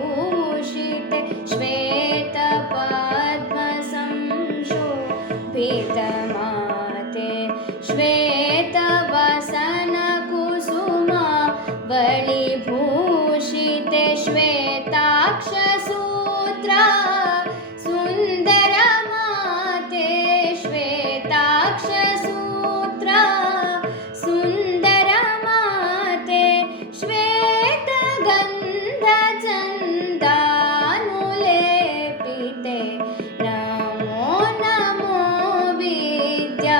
श्वेतवसनकुसुमावलिभूषिते श्वेतपद्मसंशोभितमाते श्वेतवसनकुसुमावलिभूषिते श्वेताक्षसूत्रा सुन्दरमाते श्वेताक्षसूत्रा सुन्दरमाते श्वेतगन्धचन्दानुलेपिते नमो नमो विद्यादिदेवतेये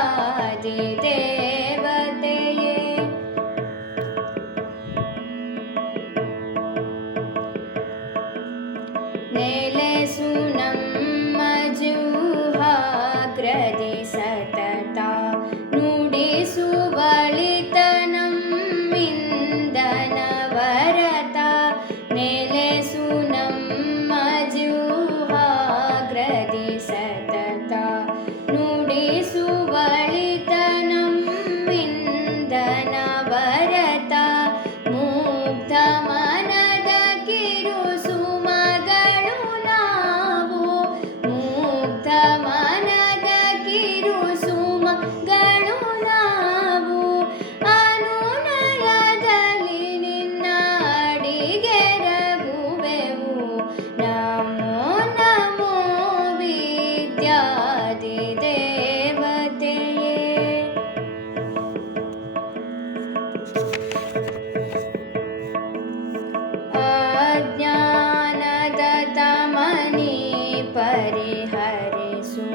नेलेसु नम्मजुहाग्रदि सतता नुडिसुवलितनं विन्दनवरता नेलेसु नम्मजुहाग्रदि सतता नुडिसुवलितनं विन्दनवरता मुग्धमनद ಕಿರುಸುಮಗಳು ನಾವು ಮುಗ್ಧಮನದ ಕಿರುಸುಮಗಳು ನಾವು ಅನುನಯದಲ್ಲಿ ನಿನ್ನ ಅಡಿಗೆರಗುವೆವು ನಮೋ ನಮೋ ವಿದ್ಯಾದಿದೇವತೆಯೇ ಅಜ್ಞಾನದ ತಮನಿ ಪರಿಹರಿಸು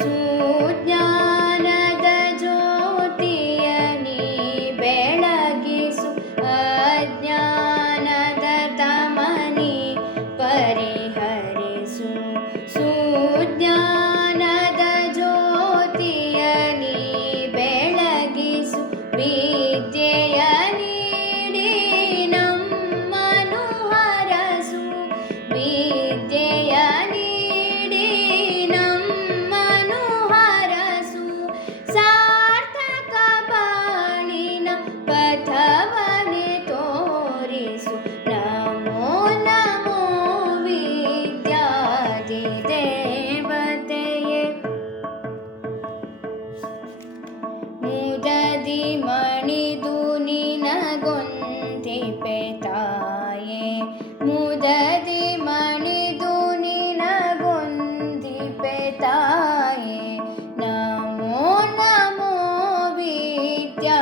ಸುಜ್ಞಾನದ ಜ್ಯೋತಿಯ ನೀ ಬೆಳಗಿಸು ಅಜ್ಞಾನದ ತಮನಿ ಪರಿಹರಿಸು ಸುಜ್ಞಾನದ ಜ್ಯೋತಿಯ ನೀ ಬೆಳಗಿಸು ವಿದ್ಯೆಯ ನೀಡಿ ನಮ್ಮನು ಹರಸು ವಿದ್ಯೆಯ ನೀಡಿ ನಮ್ಮನು ಹರಸು ಸಾರ್ಥಕ ಬಾಳಿನ ಪಥವನೆ ತೋರಿಸು ನಮೋ ನಮೋ ವಿದ್ಯಾದಿದೇವತೆಯೇ ಮುದದಿ ಮಣಿದು ನಿನಗೊಂದಿಪೆ ತಾಯೇ ಮುದದಿ ಮಣಿದು ನಿನಗೊಂದಿಪೆ ತಾಯೇ ನಮೋ ನಮೋ ವಿದ್ಯಾದಿದೇವತೆಯೇ